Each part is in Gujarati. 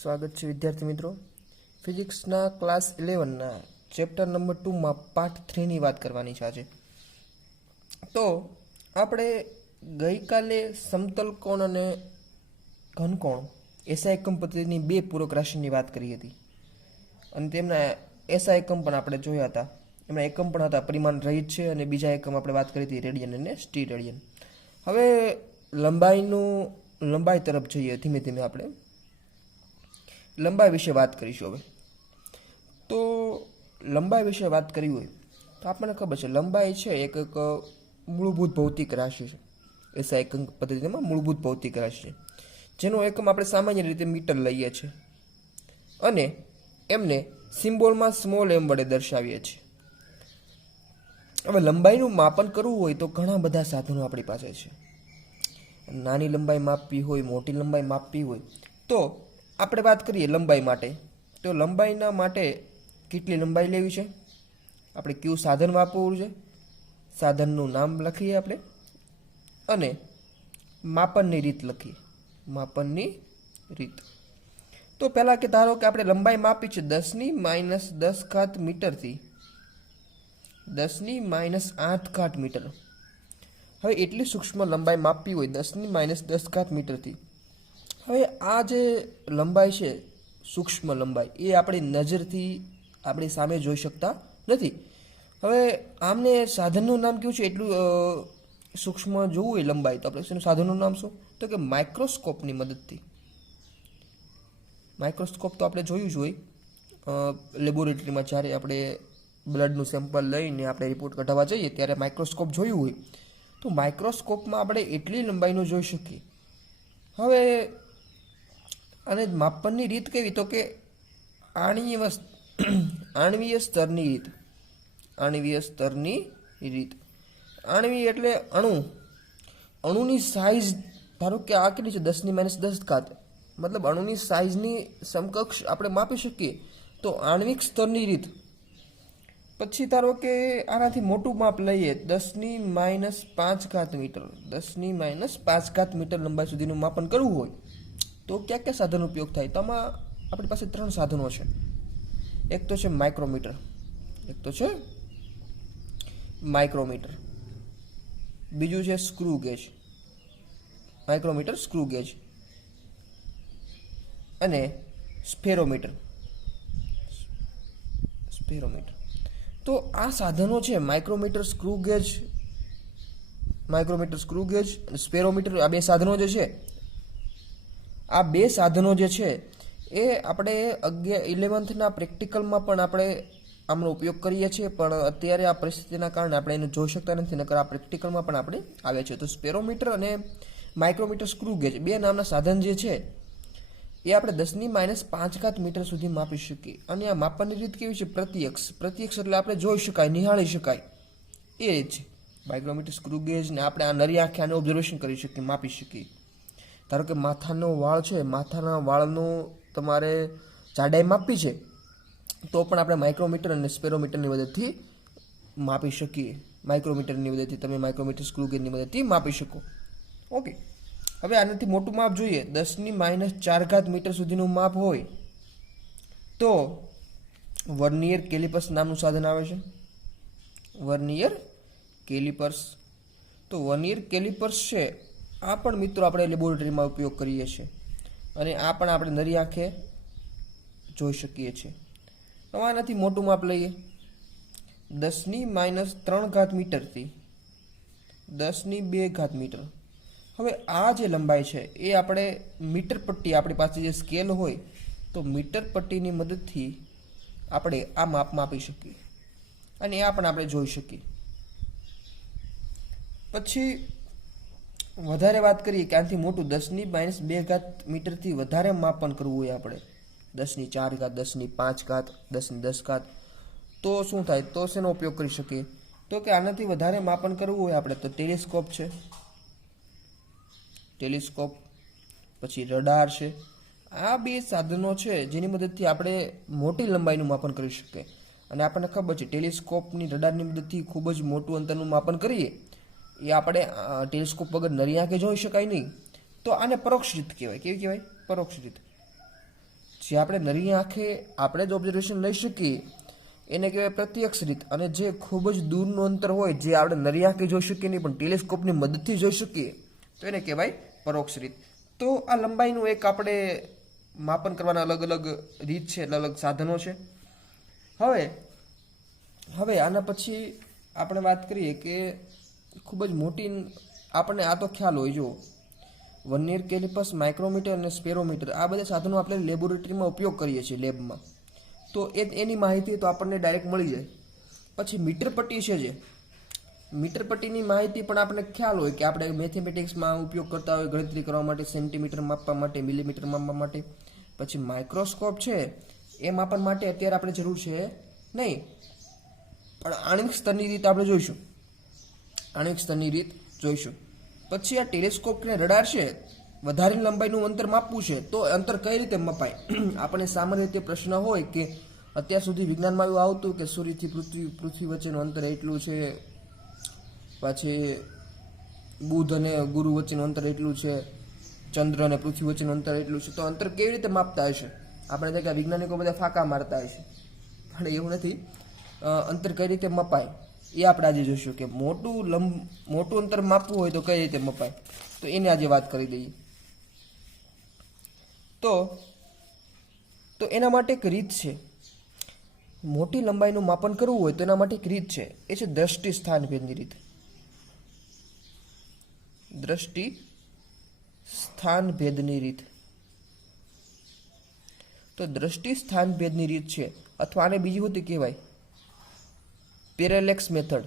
સ્વાગત છે વિદ્યાર્થી મિત્રો. ફિઝિક્સના ક્લાસ 11ના ચેપ્ટર નંબર 2માં પાર્ટ 3ની વાત કરવાની છે આજે. તો આપણે ગઈકાલે સમતલ કોણ અને ઘનકોણ એસઆઈ એકમ પદ્ધતિની બે પૂરક રાશિની વાત કરી હતી અને તેમના એસઆઈ એકમ પણ આપણે જોયા હતા. એમના એકમ પણ હતા પરિમાણ રહિત છે અને બીજા એકમ આપણે વાત કરી હતી રેડિયન અને સ્ટીરેડિયન. હવે લંબાઈ તરફ જઈએ ધીમે ધીમે. આપણે લંબાઈ વિશે વાત કરીશું. હવે તો લંબાઈ વિશે વાત કરવી હોય તો આપણને ખબર છે લંબાઈ છે એક મૂળભૂત ભૌતિક રાશિ છે. એસઆઈ એકમ પદ્ધતિમાં મૂળભૂત ભૌતિક રાશિ છે જેનો એકમ આપણે સામાન્ય રીતે મીટર લઈએ છીએ અને એમને સિમ્બોલમાં સ્મોલ એમ વડે દર્શાવીએ છીએ. હવે લંબાઈનું માપન કરવું હોય તો ઘણા બધા સાધનો આપણી પાસે છે. નાની લંબાઈ માપવી હોય, મોટી લંબાઈ માપવી હોય તો આપણે વાત કરીએ લંબાઈ માટે. તો લંબાઈના માટે કેટલી લંબાઈ લેવી છે, આપણે કયું સાધન વાપરવું છે, સાધનનું નામ લખીએ આપણે અને માપનની રીત લખીએ. માપનની રીત તો પહેલાં કે ધારો કે આપણે લંબાઈ માપી છે 10⁻10 મીટરથી 10⁻8 મીટર. હવે એટલી સૂક્ષ્મ લંબાઈ માપવી હોય 10⁻10 મીટરથી. હવે આ જે લંબાઈ છે સૂક્ષ્મ લંબાઈ એ આપણી નજરથી આપણી સામે જોઈ શકતા નથી. હવે આમને સાધનનું નામ કેવું છે એટલું સૂક્ષ્મ જોવું હોય લંબાઈ તો આપણે એનું સાધનનું નામ શું તો કે માઇક્રોસ્કોપની મદદથી. માઇક્રોસ્કોપ તો આપણે જોયું જ હોય લેબોરેટરીમાં જ્યારે આપણે બ્લડનું સેમ્પલ લઈને આપણે રિપોર્ટ કઢાવવા જઈએ ત્યારે માઇક્રોસ્કોપ જોયું હોય તો માઇક્રોસ્કોપમાં આપણે એટલી લંબાઈનું જોઈ શકીએ. હવે અને માપનની રીત કેવી તો કે આણ્વીય સ્તરની રીત. આણ્વીય સ્તરની રીત. આણ્વીય એટલે અણુની સાઇઝ. ધારો કે આ કેટલી છે 10⁻10 મતલબ અણુની સાઇઝની સમકક્ષ આપણે માપી શકીએ તો આણ્વિક સ્તરની રીત. પછી ધારો કે આનાથી મોટું માપ લઈએ 10⁻5 મીટર. 10⁻5 મીટર લંબાઈ સુધીનું માપન કરવું હોય તો કયા કયા સાધનો ઉપયોગ થાય? તો આમાં આપણી પાસે 3 સાધનો છે. એક તો છે માઇક્રોમીટર, બીજું છે screw gauge, micrometer, screw gauge અને સ્ફેરોમીટર. તો આ સાધનો છે માઇક્રોમીટર, સ્ક્રૂ ગેજ અને સ્ફેરોમીટર. આ બે સાધનો જે છે એ આપણે 11th પ્રેક્ટિકલમાં પણ આપણે આમનો ઉપયોગ કરીએ છીએ, પણ અત્યારે આ પરિસ્થિતિના કારણે આપણે એને જોઈ શકતા નથી, નકર આ પ્રેક્ટિકલમાં પણ આપણે આવે છે. તો સ્ફેરોમીટર અને માઇક્રોમીટર, સ્ક્રૂ ગેજ બે નામના સાધન જે છે એ આપણે 10⁻5 મીટર સુધી માપી શકીએ. અને આ માપનની રીત કેવી છે? પ્રત્યક્ષ એટલે આપણે જોઈ શકાય, નિહાળી શકાય એ રીત છે માઇક્રોમીટર, સ્ક્રૂ ગેજ. ને આપણે આ નરી આંખે આને ઓબ્ઝર્વેશન કરી શકીએ, માપી શકીએ. ધારો કે માથાનો વાળ છે, માથાના વાળનું તમારે જાડાઈ માપવી છે તો પણ આપણે માઇક્રોમીટર અને સ્ફેરોમીટરની મદદથી માપી શકીએ. માઇક્રોમીટરની મદદથી તમે માઇક્રોમીટર, સ્ક્રૂ ગેજની મદદથી માપી શકો. ઓકે. હવે આનાથી મોટું માપ જોઈએ 10⁻4 મીટર સુધીનું માપ હોય તો વર્નિયર કેલિપર્સ નામનું સાધન આવે છે. Vernier calipers. તો વર્નિયર કેલિપર્સ છે આ પણ મિત્રો આપણે લેબોરેટરીમાં ઉપયોગ કરીએ છીએ અને આ પણ આપણે નરી આંખે જોઈ શકીએ છીએ. હવે આનાથી મોટું માપ લઈએ 10⁻3 મીટરથી 10⁻2 મીટર. હવે આ જે લંબાઈ છે એ આપણે મીટર પટ્ટી, આપણી પાસે જે સ્કેલ હોય તો મીટર પટ્ટીની મદદથી આપણે આ માપ માપી શકીએ અને આ પણ આપણે જોઈ શકીએ. પછી વધારે વાત કરીએ કે આનાથી મોટું 10⁻2 મીટરથી વધારે માપન કરવું હોય આપણે 10⁴, 10⁵, 10⁻10 તો શું થાય? તો શેનો ઉપયોગ કરી શકીએ? તો કે આનાથી વધારે માપન કરવું હોય આપણે તો ટેલિસ્કોપ છે, પછી રડાર છે. આ બે સાધનો છે જેની મદદથી આપણે મોટી લંબાઈનું માપન કરી શકીએ. અને આપણને ખબર છે ટેલિસ્કોપની, રડારની મદદથી ખૂબ જ મોટું અંતરનું માપન કરીએ એ આપણે ટેલિસ્કોપ વગર નરી આંખે જોઈ શકાય નહીં. તો આને પરોક્ષ રીત કહેવાય. કેવી કહેવાય? પરોક્ષ રીત. જે આપણે નરી આંખે આપણે જ ઓબ્ઝર્વેશન લઈ શકીએ એને કહેવાય પ્રત્યક્ષ રીત, અને જે ખૂબ જ દૂરનું અંતર હોય જે આપણે નરી આંખે જોઈ શકીએ નહીં પણ ટેલિસ્કોપની મદદથી જોઈ શકીએ તો એને કહેવાય પરોક્ષ રીત. તો આ લંબાઈનું એક આપણે માપન કરવાના અલગ અલગ રીત છે, અલગ અલગ સાધનો છે. હવે આના પછી આપણે વાત કરીએ કે ખૂબ જ મોટી આપણને આ તો ખ્યાલ હોય, જો વર્નિયર કેલિપર્સ, માઇક્રોમીટર અને સ્પેરોમીટર આ બધા સાધનો આપણે લેબોરેટરીમાં ઉપયોગ કરીએ છીએ લેબમાં, તો એની માહિતી તો આપણને ડાયરેક્ટ મળી જાય. પછી મીટર પટ્ટી છે, જે મીટર પટ્ટીની માહિતી પણ આપણને ખ્યાલ હોય કે આપણે મેથેમેટિક્સમાં ઉપયોગ કરતા હોય ગણતરી કરવા માટે, સેન્ટીમીટર માપવા માટે, મિલીમીટર માપવા માટે. પછી માઇક્રોસ્કોપ છે એ માપન માટે અત્યારે આપણે જરૂર છે નહીં, પણ આણ્વિક સ્તરની રીત આપણે જોઈશું, આણ્વિક સ્તરની રીત જોઈશું. પછી આ ટેલિસ્કોપ કે રડાર છે, વધારે લંબાઈનું અંતર માપવું છે તો અંતર કઈ રીતે મપાય? આપણે સામાન્ય રીતે પ્રશ્ન હોય કે અત્યાર સુધી વિજ્ઞાનમાં એવું આવતું કે સૂર્યથી પૃથ્વી વચ્ચેનું અંતર એટલું છે, પછી બુધ અને ગુરુ વચ્ચેનું અંતર એટલું છે, ચંદ્ર અને પૃથ્વી વચ્ચેનું અંતર એટલું છે, તો અંતર કેવી રીતે માપતા હશે? આપણે ત્યાં વૈજ્ઞાનિકો બધા ફાંકા મારતા હશે, પણ એવું નથી. અંતર કઈ રીતે મપાય એ આપણે આજે જોઈશું કે મોટું અંતર માપવું હોય તો કઈ રીતે મપાય, તો એની આજે વાત કરી દઈએ. તો એના માટે એક રીત છે. મોટી લંબાઈનું માપન કરવું હોય તો એના માટે એક રીત છે, એ છે દ્રષ્ટિ સ્થાન ભેદની રીત. દ્રષ્ટિ સ્થાન ભેદની રીત. તો દ્રષ્ટિ સ્થાન ભેદની રીત છે, અથવા આને બીજી હોતી કહેવાય પેરેલેક્સ મેથડ.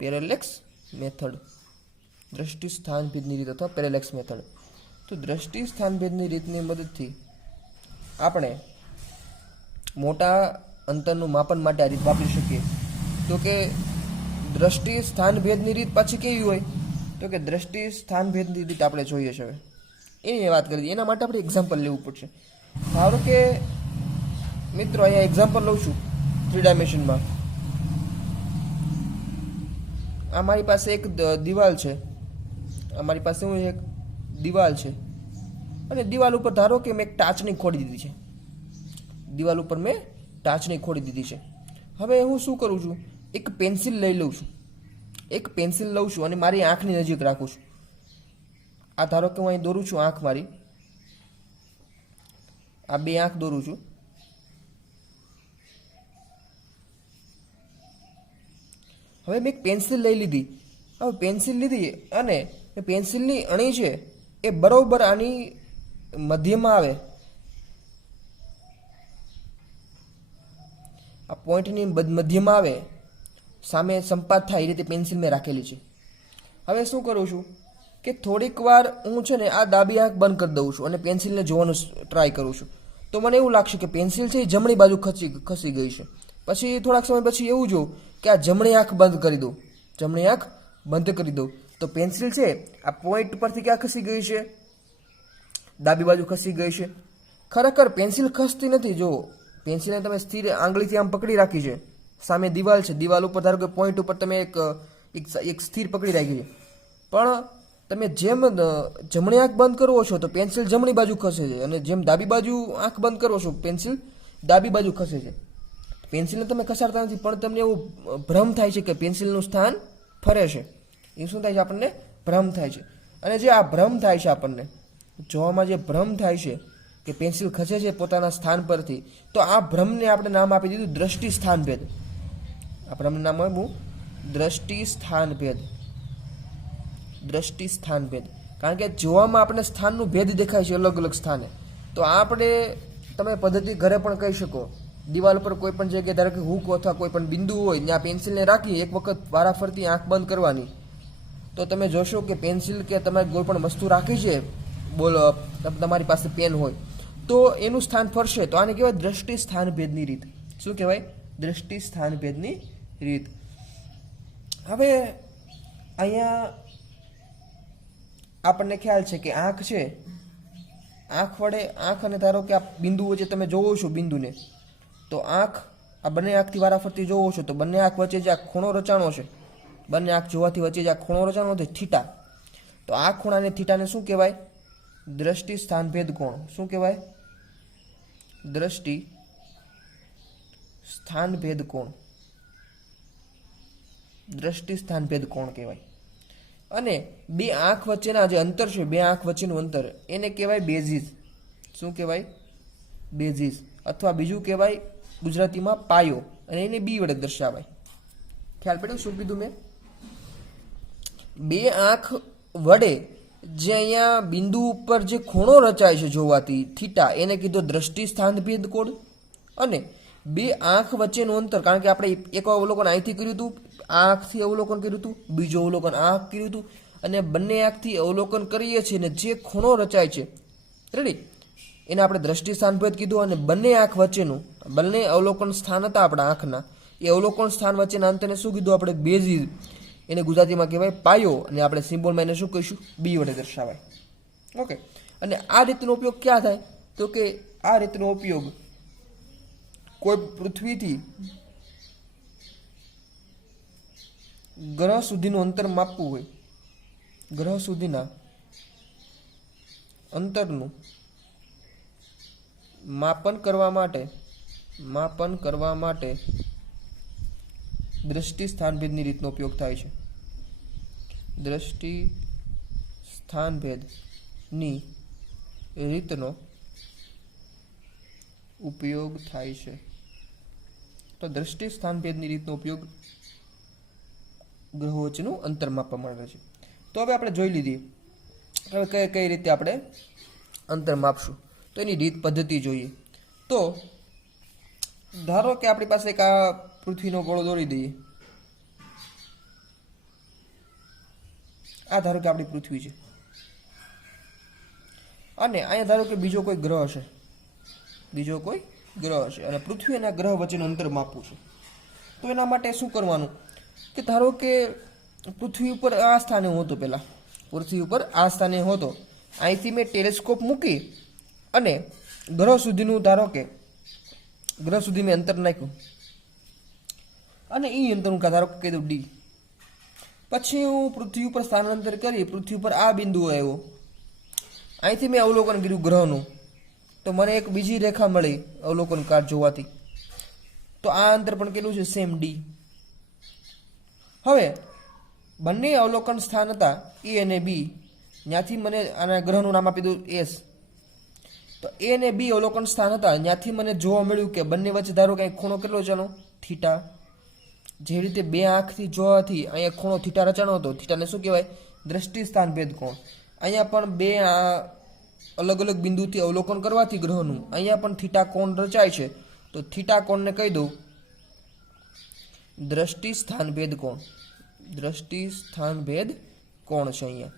પેરેલેક્સ મેથડ, દ્રષ્ટિ સ્થાન ભેદની રીત અથવા પેરેલેક્સ મેથડ. તો દ્રષ્ટિ સ્થાન ભેદની રીતની મદદથી આપણે મોટા અંતરનું માપન માટે આ રીત વાપરી શકીએ. તો કે દ્રષ્ટિ સ્થાન ભેદની રીત પાછી કેવી હોય? તો કે દ્રષ્ટિ સ્થાન ભેદની રીત આપણે જોઈએ છે. હવે એની વાત કરી દઈએ. એના માટે આપણે એક્ઝામ્પલ લેવું પડશે. ધારો કે મિત્રો અહીંયા એક્ઝામ્પલ લઉં છું 3 ડાયમેન્શનમાં. આ મારી પાસે એક દિવાલ છે, અમારી પાસે હું એક દિવાલ છે, અને દિવાલ ઉપર ધારો કે મેં એક ટાચણી ખોડી દીધી છે. દિવાલ ઉપર મેં ટાચણી ખોડી દીધી છે. હવે હું શું કરું છું? એક પેન્સિલ લઈ લઉં છું, એક પેન્સિલ લઉં છું અને મારી આંખની નજીક રાખું છું. આ ધારો કે હું અહીં દોરું છું આંખ મારી, આ 2 આંખ દોરું છું. હવે મેં એક પેન્સિલ લઈ લીધી. હવે પેન્સિલ લીધી અને પેન્સિલની અણી છે એ બરોબર આની મધ્યમાં આવે, આ પોઈન્ટની મધ્યમાં આવે, સામે સંપાત થાય એ રીતે પેન્સિલ મેં રાખેલી છે. હવે શું કરું છું કે થોડીક વાર હું છે ને આ ડાબી આંખ બંધ કરી દઉં છું અને પેન્સિલને જોવાનું ટ્રાય કરું છું. તો મને એવું લાગશે કે પેન્સિલ છે એ જમણી બાજુ ખસી ગઈ છે. પછી થોડાક સમય પછી એવું જોઉં કે આ જમણી આંખ બંધ કરી દઉં, જમણી આંખ બંધ કરી દઉં તો પેન્સિલ છે આ પોઈન્ટ પરથી ક્યાં ખસી ગઈ છે? ડાબી બાજુ ખસી ગઈ છે. ખરેખર પેન્સિલ ખસતી નથી. જો પેન્સિલને તમે સ્થિર આંગળીથી આમ પકડી રાખી છે, સામે દિવાલ છે, દિવાલ ઉપર ધારો કે પોઈન્ટ ઉપર તમે એક સ્થિર પકડી રાખી છે, પણ તમે જેમ જમણી આંખ બંધ કરો છો તો પેન્સિલ જમણી બાજુ ખસે છે, અને જેમ ડાબી બાજુ આંખ બંધ કરો છો પેન્સિલ ડાબી બાજુ ખસે છે. પેન્સિલને તમે ખસાડતા નથી, પણ તમને એવું ભ્રમ થાય છે કે પેન્સિલનું સ્થાન ફરે છે. એ શું થાય છે? આપણને ભ્રમ થાય છે. અને જે આ ભ્રમ થાય છે, આપણને જોવામાં જે ભ્રમ થાય છે કે પેન્સિલ ખસે છે પોતાના સ્થાન પરથી, તો આ ભ્રમને આપણે નામ આપી દીધું દ્રષ્ટિ સ્થાન ભેદ. આ ભ્રમનું નામ આપ્યું દ્રષ્ટિ સ્થાન ભેદ. દ્રષ્ટિ સ્થાન ભેદ, કારણ કે જોવામાં આપણે સ્થાનનું ભેદ દેખાય છે અલગ અલગ સ્થાને. તો આપણે તમે પદ્ધતિ ઘરે પણ કહી શકો. દિવાલ પર કોઈ પણ જગ્યાએ ધારો કે હૂક અથવા કોઈ પણ બિંદુ હોય ત્યાં પેન્સિલને રાખી એક વખત વારાફરતી આંખ બંધ કરવાની, તો તમે જોશો કે પેન્સિલ કે તમે કોઈ પણ વસ્તુ રાખી છે, બોલો તમારી પાસે પેન હોય તો એનું સ્થાન ફરશે. તો આને કહેવાય દ્રષ્ટિ સ્થાન ભેદની રીત. શું કહેવાય? દ્રષ્ટિ સ્થાન ભેદની રીત. હવે અહીંયા આપણને ખ્યાલ છે કે આંખ છે, આંખ વડે આંખ અને ધારો કે આ બિંદુ વચ્ચે તમે જોવો છો બિંદુને, તો આંખ આ બંને આંખથી વારાફરતી જોવો છો તો બંને આંખ વચ્ચે જે આ ખૂણો રચાણો છે, બંને આંખ જોવાથી વચ્ચે જે આ ખૂણો રચાણો છે થીટા, તો આ ખૂણાને થીટાને શું કહેવાય? દ્રષ્ટિ સ્થાન ભેદ કોણ. શું કહેવાય? દ્રષ્ટિ સ્થાનભેદ કોણ, દ્રષ્ટિ સ્થાનભેદ કોણ કહેવાય. અને બે આંખ વચ્ચેના જે અંતર છે, બે આંખ વચ્ચેનું અંતર, એને કહેવાય બેઝિસ. શું કહેવાય? બેઝિસ. અથવા બીજું કહેવાય ગુજરાતીમાં પાયો, અને એને બી વડે દર્શાવાય. ખ્યાલ પડ્યો શું કીધું મેં? બે આંખ વડે જે અહીંયા બિંદુ ઉપર જે ખૂણો રચાય છે જોવાથી થીટા, એને કીધો દ્રષ્ટિ સ્થાનભેદ કોણ. અને બે આંખ વચ્ચેનું અંતર, કારણ કે આપણે એક અવલોકન અહીંથી કર્યું હતું, આંખથી અવલોકન કર્યું હતું, બીજું અવલોકન આંખ કર્યું હતું, અને બંને આંખથી અવલોકન કરીએ છીએ ને જે ખૂણો રચાય છે, રેડી, એને આપણે દ્રષ્ટિ સ્થાનભેદ કીધું. અને બંને આંખ વચ્ચેનું, બંને અવલોકન સ્થાન હતા આપણા આંખના, એ અવલોકન સ્થાન વચ્ચેના અંતરને શું કીધું આપણે? બેઝિસ. એને ગુજરાતીમાં કહેવાય પાયો, અને આપણે સિમ્બોલમાં એને શું કહીશું? બી વડે દર્શાવાય. ઓકે. અને આ રીતનો ઉપયોગ ક્યાં થાય? તો કે આ રીતનો ઉપયોગ કોઈ પૃથ્વીથી ગ્રહ સુધીનું અંતર માપવું હોય, ગ્રહ સુધીના અંતરનું માપન કરવા માટે દ્રષ્ટિ સ્થાનભેદની રીતનો ઉપયોગ થાય છે. દ્રષ્ટિ સ્થાનભેદની રીતનો ઉપયોગ થાય છે. તો દ્રષ્ટિ સ્થાનભેદની રીતનો ઉપયોગ ગ્રહો વચ્ચેનું અંતર માપવા માટે છે. તો હવે આપણે જોઈ લીધી, હવે કઈ રીતે આપણે અંતર માપશું, તો એની રીત પદ્ધતિ જોઈએ. તો ધારો કે આપણી પાસે એક આ પૃથ્વીનો ગોળો દોરી દઈએ. આ ધારો કે આપણી પૃથ્વી છે, અને અહીંયા ધારો કે બીજો કોઈ ગ્રહ છે, બીજો કોઈ ગ્રહ છે, અને પૃથ્વી અને ગ્રહ વચ્ચેનું અંતર માપવું છે. તો એના માટે શું કરવાનું કે ધારો કે પૃથ્વી ઉપર આ સ્થાને હું હતો, પહેલાં પૃથ્વી ઉપર આ સ્થાને હતો, અહીંથી મેં ટેલિસ્કોપ મૂકી અને ગ્રહ સુધીનું, ધારો કે ગ્રહ સુધી મેં અંતર નાખ્યું, અને એ અંતર હું ધારો કે કહી દઉં ડી. પછી હું પૃથ્વી ઉપર સ્થાનાંતર કરી, પૃથ્વી ઉપર આ બિંદુ આવ્યો, અહીંથી મેં અવલોકન કર્યું ગ્રહનું, તો મને એક બીજી રેખા મળી અવલોકન કાર્ડ જોવાથી. તો આ અંતર પણ કેટલું છે? Same D. હવે બંને અવલોકન સ્થાન હતા એ અને બી, ત્યાંથી મને આના ગ્રહનું નામ આપી દઉં એસ. તો એ અને બી અવલોકન સ્થાન હતા, ત્યાંથી મને જોવા મળ્યું કે બંને વચ્ચે ધારો કે ખૂણો કેટલો ચાલો? થીટા. જે રીતે બે આંખથી જોવાથી અહીંયા ખૂણો થીટા રચાણો હતો, થીટાને શું કહેવાય? દ્રષ્ટિ સ્થાનભેદ કોણ. અહીંયા પણ બે અલગ અલગ બિંદુથી અવલોકન કરવાથી ગ્રહનું અહીંયા પણ થીટા કોણ રચાય છે, તો થીટા કોણને કહી દઉં દ્રષ્ટિ સ્થાનભેદ કોણ. દ્રષ્ટિ સ્થાનભેદ કોણ છે અહીંયા.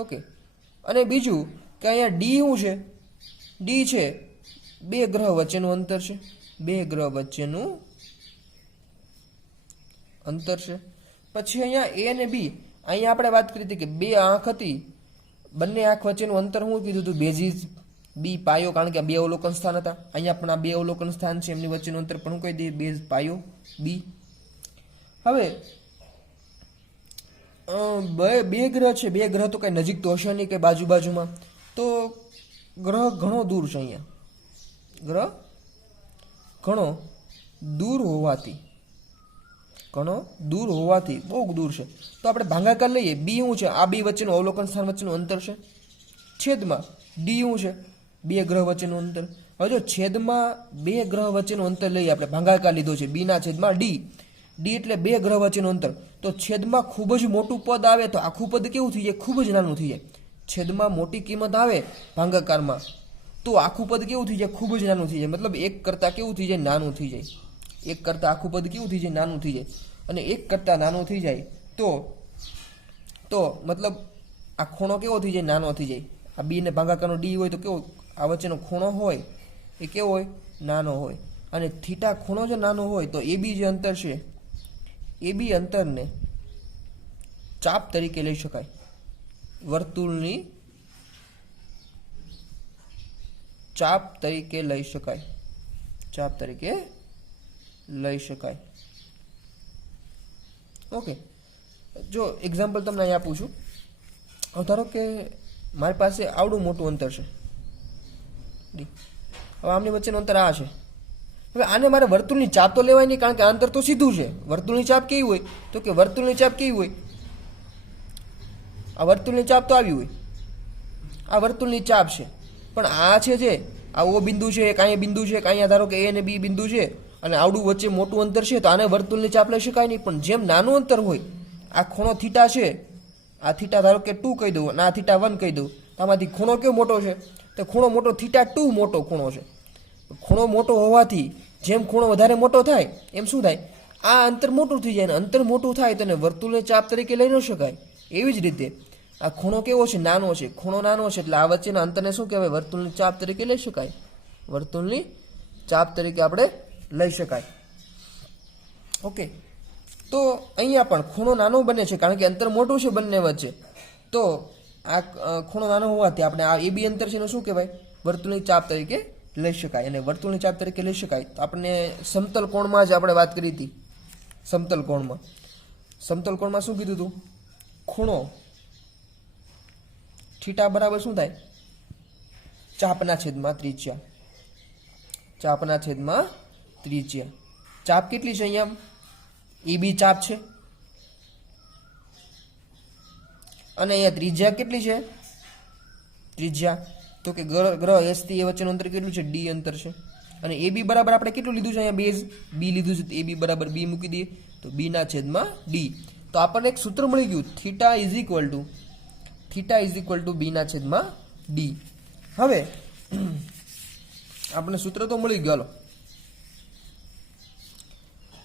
ઓકે. અને બીજું કે અહીંયા ડી શું છે? ડી છે બે ગ્રહ વચ્ચેનું અંતર છે, બે ગ્રહ વચ્ચેનું અંતર છે. પછી અહીંયા એ અને બી, અહીંયા આપણે વાત કરી હતી કે બે આંખ હતી, બંને આંખ વચ્ચેનું અંતર શું કીધું હતું? બેઝિસ. બી પાયો, કારણ કે બે અવલોકન સ્થાન હતા. અહીંયા પણ આ બે અવલોકન સ્થાન છે, એમની વચ્ચેનું અંતર પણ હું કહી દઈએ બેઝ પાયો બી. હવે બે ગ્રહ છે, બે ગ્રહ તો કઈ નજીક તો હશે નહીં, કે બાજુમાં, તો ગ્રહ ઘણો દૂર છે. અહીંયા ગ્રહ ઘણો દૂર હોવાથી બહુ દૂર છે. તો આપણે ભાગાકાર લઈએ. બી શું છે? આ બી વચ્ચેનું અવલોકન સ્થાન વચ્ચેનું અંતર છે, છેદમાં ડી શું છે? બે ગ્રહ વચ્ચેનું અંતર. હવે જો છેદમાં બે ગ્રહ વચ્ચેનું અંતર લઈએ, આપણે ભાગાકાર લીધો છે બીના છેદમાં ડી. ડી એટલે બે ગ્રહ વચ્ચેનું અંતર. તો છેદમાં ખૂબ જ મોટું પદ આવે તો આખું પદ કેવું થઈ જાય? ખૂબ જ નાનું થઈ જાય. છેદમાં મોટી કિંમત આવે ભાગાકારમાં તો આખું પદ કેવું થઈ જાય? ખૂબ જ નાનું થઈ જાય. મતલબ એક કરતાં કેવું થઈ જાય? નાનું થઈ જાય. એક કરતાં આખું પદ કેવું થઈ જાય? નાનું થઈ જાય. અને એક કરતાં નાનું થઈ જાય તો મતલબ આ ખૂણો કેવો થઈ જાય? નાનો થઈ જાય. આ બી ને ભાગાકારનો ડી હોય તો કેવો? આ વચ્ચેનો ખૂણો હોય એ કેવો હોય? નાનો હોય. અને થીટા ખૂણો જો નાનો હોય તો એ બી જે અંતર છે, એ બી અંતરને ચાપ તરીકે લઈ શકાય. વર્તુળની ચાપ તરીકે લઈ શકાય. ચાપ તરીકે લઈ શકાય. ઓકે. જો એક્ઝામ્પલ તમને અહીં આપું છું. ધારો કે મારી પાસે આવડું મોટું અંતર છે, હવે આમની વચ્ચેનું અંતર આ છે. હવે આને મારે વર્તુળની ચાપ તો લેવાય નહીં, કારણ કે આ અંતર તો સીધું છે. વર્તુળની ચાપ કેવી હોય? તો કે વર્તુળની ચાપ કેવી હોય? આ વર્તુળની ચાપ તો આવી હોય, આ વર્તુળની ચાપ છે. પણ આ છે જે આ ઓ બિંદુ છે, એક અહીંયા બિંદુ છે, એક અહીંયા ધારો કે એ અને બી બિંદુ છે, અને આવડું વચ્ચે મોટું અંતર છે, તો આને વર્તુળની ચાપ લઈ શકાય નહીં. પણ જેમ નાનું અંતર હોય, આ ખૂણો થીટા છે, આ થીટા ધારો કે 2 કહી દઉં અને આ થીટા 1 કહી દઉં, તો આમાંથી ખૂણો કેવો મોટો છે? તો ખૂણો મોટો થીટા 2 મોટો ખૂણો છે. ખૂણો મોટો હોવાથી જેમ ખૂણો વધારે મોટો થાય એમ શું થાય? આ અંતર મોટું થઈ જાય, અને અંતર મોટું થાય તો એને વર્તુળની ચાપ તરીકે લઈ ન શકાય. એવી જ રીતે આ ખૂણો કેવો છે? નાનો છે. ખૂણો નાનો છે એટલે આ વચ્ચેના અંતરને શું કહેવાય? વર્તુળની ચાપ તરીકે લઈ શકાય. વર્તુળની ચાપ તરીકે આપણે લઈ શકાય. ઓકે, તો અહીંયા પણ ખૂણો નાનો બને છે, કારણ કે અંતર મોટું છે બંને વચ્ચે. તો આ ખૂણો નાનો હોવાથી આપણે આ એ બી અંતર છે એનું શું કહેવાય? વર્તુળની ચાપ તરીકે લઈ શકાય. અને વર્તુળની ચાપ તરીકે લઈ શકાય તો આપણે સમતલ કોણમાં જ આપણે વાત કરી હતી. સમતલ કોણમાં શું કીધું હતું? ખૂણો થીટા બરાબર શું થાય? ચાપના છેદમાં ત્રિજ્યા. ચાપના છેદમાં ત્રિજ્યા. ચાપ કેટલી છે અહીંયા? એ બી ચાપ છે, અને અહીંયા ત્રિજ્યા કેટલી છે? ત્રિજ્યા તો કે ગ્રહ એસ થી એ વચ્ચેનું અંતર કેટલું છે? ડી અંતર છે. અને એ બી બરાબર આપણે કેટલું લીધું છે? અહીંયા બેઝ બી લીધું છે, એ બી બરાબર બી મૂકી દઈએ તો બી ના છેદમાં ડી. તો આપણને એક સૂત્ર મળી ગયું, થીટા ઇઝ ઇક્વલ ટુ બી ના છેદમાં ડી. હવે આપણને સૂત્ર તો મળી ગયું. હાલો,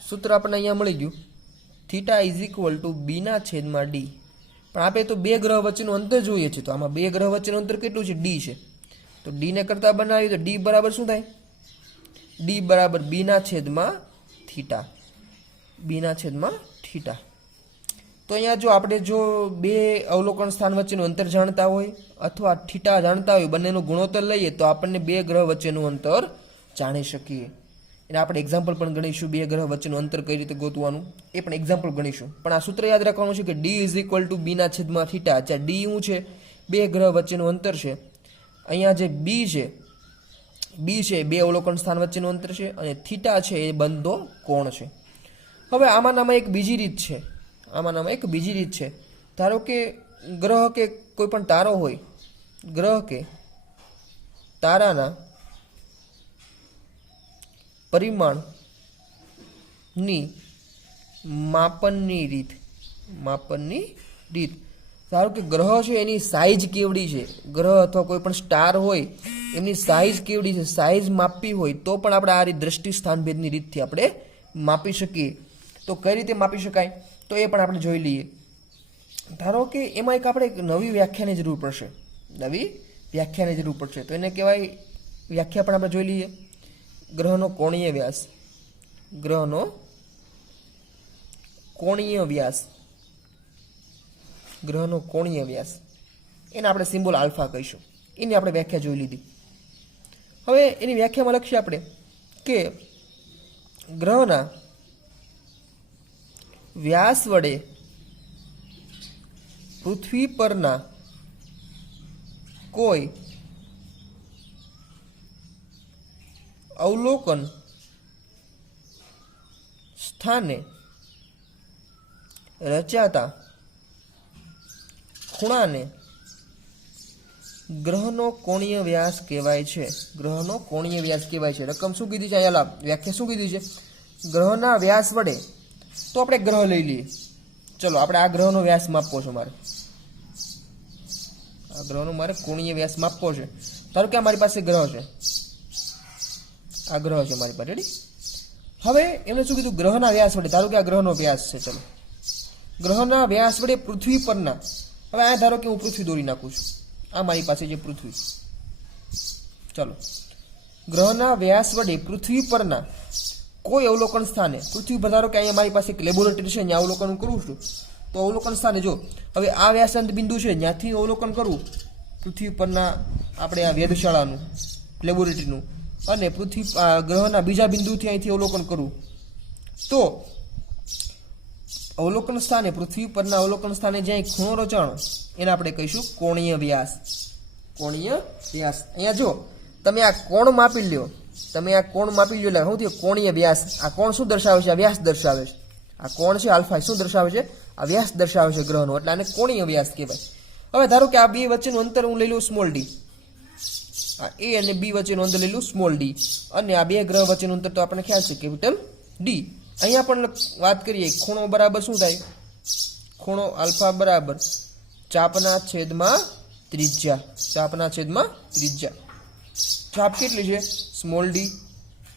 સૂત્ર આપણને અહીંયા મળી ગયું, થીટા ઇઝ ઇક્વલ ટુ બી ના છેદમાં ડી. પણ આપણે તો બે ગ્રહ વચ્ચેનું અંતર જોઈએ છે, તો આમાં બે ગ્રહ વચ્ચેનું અંતર કેટલું છે? ડી છે. તો ડીને કરતા બનાવીએ તો ડી બરાબર શું થાય? ડી બરાબર બી ના છેદમાં થીટા. બી ના છેદમાં થીટા. તો અહીંયા જો આપણે જો બે અવલોકન સ્થાન વચ્ચેનું અંતર જાણતા હોય અથવા થીટા જાણતા હોય, બંનેનો ગુણોત્તર લઈએ તો આપણને બે ગ્રહ વચ્ચેનું અંતર જાણી શકીએ. એને આપણે એક્ઝામ્પલ પણ ગણીશું, બે ગ્રહ વચ્ચેનું અંતર કઈ રીતે ગોતવાનું એ પણ એક્ઝામ્પલ ગણીશું. પણ આ સૂત્ર યાદ રાખવાનું છે કે ડી ઇઝ ઇક્વલ ટુ બી ના છેદમાં થીટા. જ્યાં ડી શું છે? બે ગ્રહ વચ્ચેનું અંતર છે. અહીંયા જે બી છે બે અવલોકન સ્થાન વચ્ચેનું અંતર છે, અને થીટા છે એ બંધો કોણ છે. હવે આમાંનામાં એક બીજી રીત છે. ધારો કે ગ્રહ કે કોઈ પણ તારો હોય, ગ્રહ કે તારાના પરિમાણની માપનની રીત. ધારો કે ગ્રહ છે એની સાઇઝ કેવડી છે, ગ્રહ અથવા કોઈ પણ સ્ટાર હોય એની સાઇઝ કેવડી છે, સાઇઝ માપવી હોય તો પણ આપણે આ રીત દ્રષ્ટિ સ્થાનભેદની રીતથી આપણે માપી શકીએ. તો કઈ રીતે માપી શકાય તો એ પણ આપણે જોઈ લઈએ. ધારો કે એમાં આપણે એક નવી વ્યાખ્યાની જરૂર પડશે. તો એને કહેવાય, વ્યાખ્યા પણ આપણે જોઈ લઈએ, ગ્રહનો કોણીય વ્યાસ. એને આપણે સિમ્બોલ આલ્ફા કહીશું. એની આપણે વ્યાખ્યા જોઈ લીધી. હવે એની વ્યાખ્યામાં લખીએ આપણે કે ગ્રહના વ્યાસ વડે પૃથ્વી પરના કોઈ અવલોકન સ્થાને રચાતા ખૂણાને ગ્રહનો કોણીય વ્યાસ કહેવાય છે. રકમ શું કીધી છે? અહીંયા વ્યાખ્યા શું કીધી છે? ગ્રહના વ્યાસ વડે. તો આપણે ગ્રહ લઈ લઈએ. ચલો, આપણે આ ગ્રહનો વ્યાસ માપવો છે. આ ગ્રહનો મારે કોણીય વ્યાસ માપવો છે. ધારો કે આ મારી પાસે ગ્રહ છે, આ ગ્રહ છે મારી પાસે. રેડી? હવે એમને શું કીધું? ગ્રહના વ્યાસ વડે. ધારો કે આ ગ્રહનો વ્યાસ છે. ચલો, ગ્રહના વ્યાસ વડે પૃથ્વી પરના. હવે આ ધારો કે હું પૃથ્વી દોરી નાખું છું. આ મારી પાસે જે પૃથ્વી. ચલો, ગ્રહના વ્યાસ વડે પૃથ્વી પરના કોઈ અવલોકન સ્થાને, પૃથ્વી પર ધારો કે અહીંયા મારી પાસે એક લેબોરેટરી છે, ત્યાં અવલોકન કરું છું. તો અવલોકન સ્થાને જો હવે આ વ્યાસાંત બિંદુ છે, ત્યાંથી અવલોકન કરવું પૃથ્વી પરના આપણે આ વેધશાળાનું, લેબોરેટરીનું, અને ગ્રહના બીજા બિંદુથી અહીંથી અવલોકન કરવું, તો અવલોકન સ્થાને, પૃથ્વી પરના અવલોકન સ્થાને જ્યાં ખૂણો રચાણો એને આપણે કહીશું કોણીય વ્યાસ. અહીંયા જો તમે આ કોણ માપી લ્યો, તમે આ કોણ માપી લ્યો એટલે શું થયું? કોણીય વ્યાસ. આ કોણ શું દર્શાવે છે? આ વ્યાસ દર્શાવે છે. આ કોણ છે આલ્ફા શું દર્શાવે છે? આ વ્યાસ દર્શાવે છે ગ્રહનો, એટલે આને કોણીય વ્યાસ કહેવાય. હવે ધારો કે આ બે વચ્ચેનું અંતર હું લઈ લઉં સ્મોલ ડી, આ એ અને બી વચ્ચેનું અંતર લઈ લઉં સ્મોલ ડી, અને આ બે ગ્રહ વચ્ચેનું અંતર તો આપણને ખ્યાલ છે કેપિટલ ડી. અહીંયા પણ વાત કરીએ, ખૂણો બરાબર શું થાય? ખૂણો આલ્ફા બરાબર ચાપના છેદમાં ત્રિજ્યા. ચાપના છેદમાં ત્રિજ્યા. ચાપ કેટલી છે? Small D.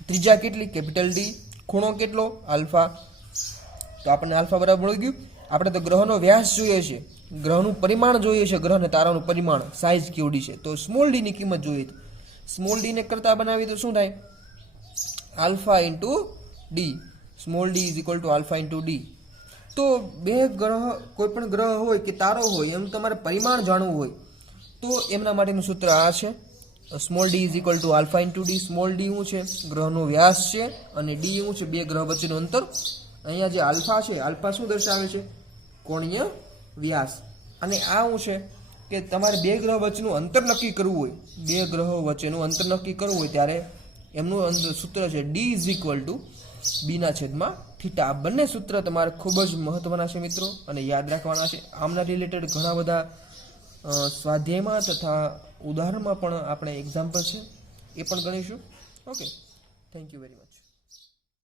ત્રિજ્યા કેટલી? Capital D. ખૂણો કેટલો? આલ્ફા. તો આપણને આલ્ફા બરાબર મળી ગયું. આપણે તો ગ્રહનો વ્યાસ જોઈએ છે, ગ્રહનું પરિમાણ જોઈએ છે, ગ્રહ અને તારાનું પરિમાણ સાઇઝ કેવડી છે. તો સ્મોલ ડીની કિંમત જોઈએ, તો સ્મોલ ડીને કરતા બનાવીએ તો શું થાય? Alpha into D. Small D is equal to alpha into D. તો બે ગ્રહ, કોઈ પણ ગ્રહ હોય કે તારો હોય, એમ તમારે પરિમાણ જાણવું હોય તો એમના માટેનું સૂત્ર આ છે. Small D is equal to alpha into D. Small D શું છે? ગ્રહનો વ્યાસ છે, અને ડી શું છે? બે ગ્રહ વચ્ચેનું અંતર. અહીંયા જે આલ્ફા છે, આલ્ફા શું દર્શાવે છે? કોણીય વ્યાસ. અને આ શું છે કે તમારે બે ગ્રહ વચ્ચેનું અંતર નક્કી કરવું હોય, બે ગ્રહો વચ્ચેનું અંતર નક્કી કરવું હોય ત્યારે એમનું સૂત્ર છે ડી ઇઝ ઇક્વલ ટુ બીના છેદમાં થીટા. આ બંને સૂત્ર તમારે ખૂબ જ મહત્વના છે મિત્રો, અને યાદ રાખવાના છે. આમના રિલેટેડ ઘણા બધા સ્વાધ્યાયમાં તથા ઉદાહરણમાં પણ આપણે એક્ઝામ્પલ છે, એ પણ ગણીશું. Okay, thank you very much.